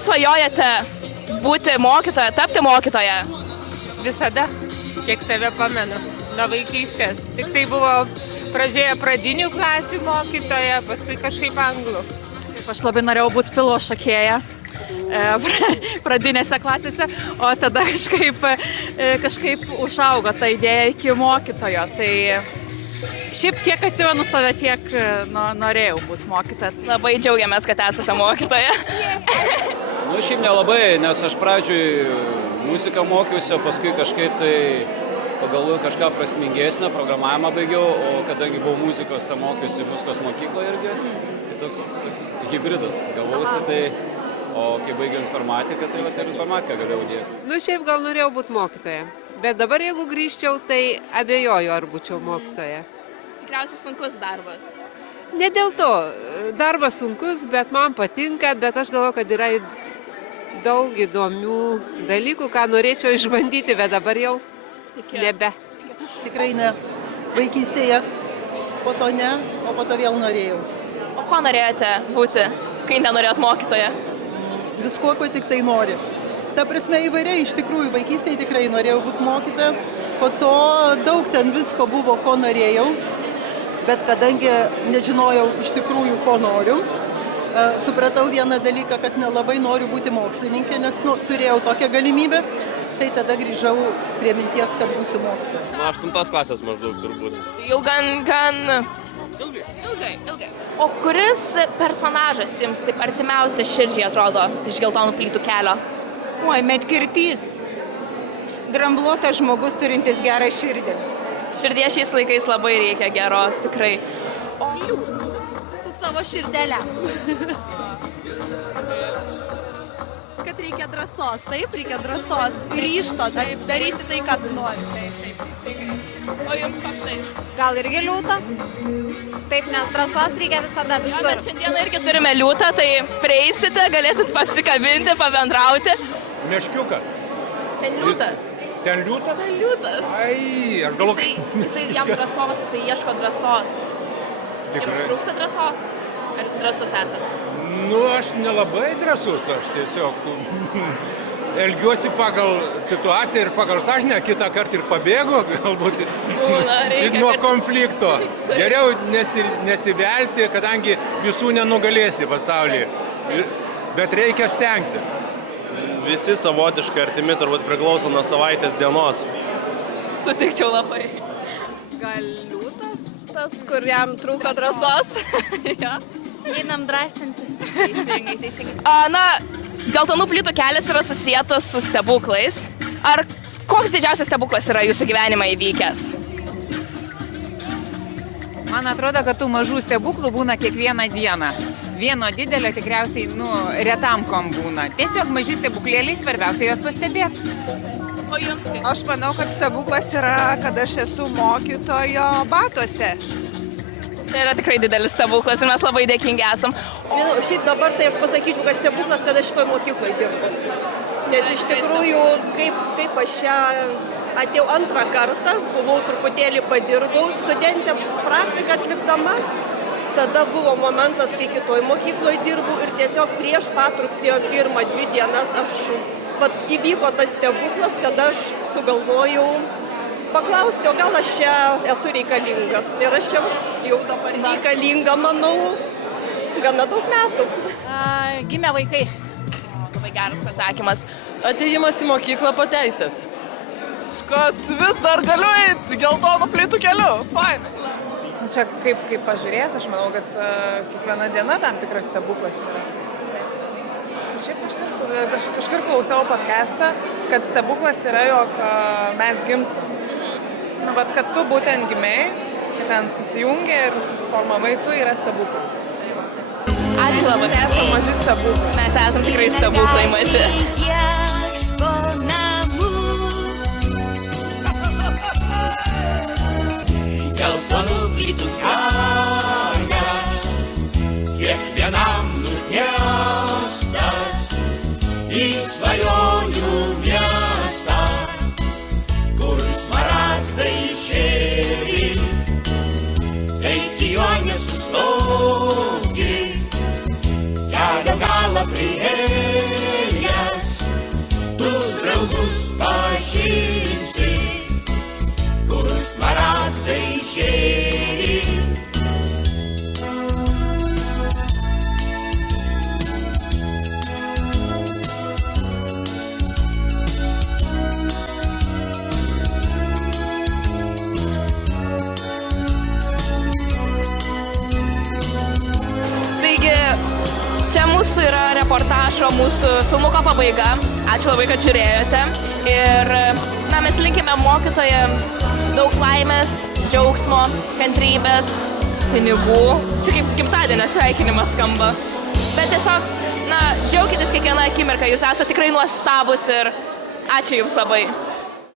jūs svajojate būti mokytoja, tapti mokytoja? Visada, kiek save pamenu, nuo vaikystės. Tik tai buvo pradžioje pradinių klasių mokytoja, paskui kažkaip anglų. Aš labai norėjau būti pilvo šokėja pradinėse klasėse, o tada kažkaip užaugo ta idėja iki mokytojo. Tai šiaip kiek atsimenu save, tiek norėjau būti mokytoja. Labai džiaugiamės, kad esate mokytoja. Šiaip nelabai, nes aš pradžioj muziką mokiausi, o paskui kažkaip tai pagalvoju kažką prasmingesnio, programavimą baigiau, o kadangi buvau muzikos, tai mokiausi muzikos mokykloje irgi, tai toks hybridas gavausi, tai, o kai baigiau informatiką, tai ir informatiką galėjau dėstyti. Šiaip gal norėjau būti mokytoja, bet dabar jeigu grįžčiau, tai abejoju, ar būčiau mokytoja. Tikriausiai sunkus darbas. Ne dėl to, darbas sunkus, bet man patinka, bet aš galvoju, kad yra daug įdomių dalykų, ką norėčiau išbandyti, bet dabar jau nebe. Tikrai ne. Vaikystėje, po to ne, o po to vėl norėjau. O ko norėjote būti, kai nenorėjot mokytoja? Visko, ko tik tai nori. Ta prasme įvairiai, iš tikrųjų, vaikystėje tikrai norėjau būti mokytoja, po to daug ten visko buvo, ko norėjau, bet kadangi nežinojau iš tikrųjų, ko noriu, supratau vieną dalyką, kad nelabai noriu būti mokslininkė, nes turėjau tokią galimybę, tai tada grįžau prie minties, kad būsiu mokytoja. Nuo 8 klasės maždaug turbūt. Jau gan... Ilgai. O kuris personažas jums taip artimiausia širdžiai atrodo iš Geltonų plytų kelio? Medkirtys. Drambluotas žmogus turintis gerą širdį. Širdies šiais laikais labai reikia geros, tikrai. O liūtas su savo širdelė. Kad reikia drąsos, taip, reikia drąsos. Ryžto, daryti tai, ką tu nori. Taip, teisingai. O jums koksai? Gal irgi liūtas? Taip, nes drąsos reikia visada visur. Mes šiandieną irgi turime liūtą, tai prieisite, galėsit apsikabinti, pabendrauti. Meškiukas. Ten liūtas. Ten liūtas? Ten liūtas. Ai, aš galvoju. Jisai jam drąsos, jisai ieško drąsos. Jums trūksta drąsos? Ar jūs drąsus esat? Aš nelabai drąsus, aš tiesiog elgiuosi pagal situaciją ir pagal sąžinę, kitą kartą ir pabėgu, galbūt nuo konflikto. Geriau nesivelti, kadangi visų nenugalėsi pasaulyje, bet reikia stengti. Visi savotiškai artimi turbūt priklauso nuo savaitės dienos. Sutikčiau labai. Gal liūtas, tas, kur jam trūko drąsos? Einam drąsinti. Teisingai. Geltonų plytų kelias yra susietas su stebuklais. Ar koks didžiausias stebuklas yra jūsų gyvenime įvykęs? Man atrodo, kad tų mažų stebuklų būna kiekvieną dieną. Vieno didelio tikriausiai, retam kom būna. Tiesiog maži stebuklėliai, svarbiausia juos pastebėti. O jums kaip? Aš manau, kad stebuklas yra, kad aš esu mokytojo batuose. Tai yra tikrai didelis stebuklas ir mes labai dėkingi esam. Šiaip dabar tai aš pasakyčiau, kad stebuklas, kad aš šitoj mokykloje dirbu. Nes iš tikrųjų, kaip aš čia atėjau antrą kartą, buvau truputėlį padirbau, studentė praktiką atlikdama. Tada buvo momentas, kai kitoj mokykloje dirbu ir tiesiog prieš pat rugsėjo 1-2 dienas įvyko tas stebuklas, kad aš sugalvojau paklausti, o gal aš čia esu reikalinga. Ir aš čia jau dabar reikalinga, manau, gana daug metų. Gimė vaikai. Labai geras atsakymas. Atėjimas į mokyklą po teisės. Kad vis dar galiu eiti Geltonų plytų keliu. Fain. Čia kaip pažiūrės, aš manau, kad kiekviena diena tam tikras stebuklas yra. Šiaip aš kažkur klausiau podcastą, kad stebuklas yra, jog mes gimstam. Kad tu būtent gimei, ten susijungė ir susiformavai, tu yra stebuklas. Ačiū labai. Mes esame maži stebuklai. Mes esame tikrai stebuklai maži. Geltonų plytų kelias, kiekvienam nutiestas į svajonių miestą, kur smaragdai žėri, eiti jo nesustoti, kelio galą priėjo. kalnus pažinsi, kur smaragdai žėri. Taigi, čia mūsų yra reportažo, mūsų filmuko pabaiga. Ačiū labai, kad žiūrėjote. Ir mes linkime mokytojams daug laimės, džiaugsmo, kantrybės, pinigų. Čia kaip gimtadienio sveikinimas skamba. Bet tiesiog, džiaukitės kiekvieną akimirką. Jūs esate tikrai nuostabus ir ačiū Jums labai.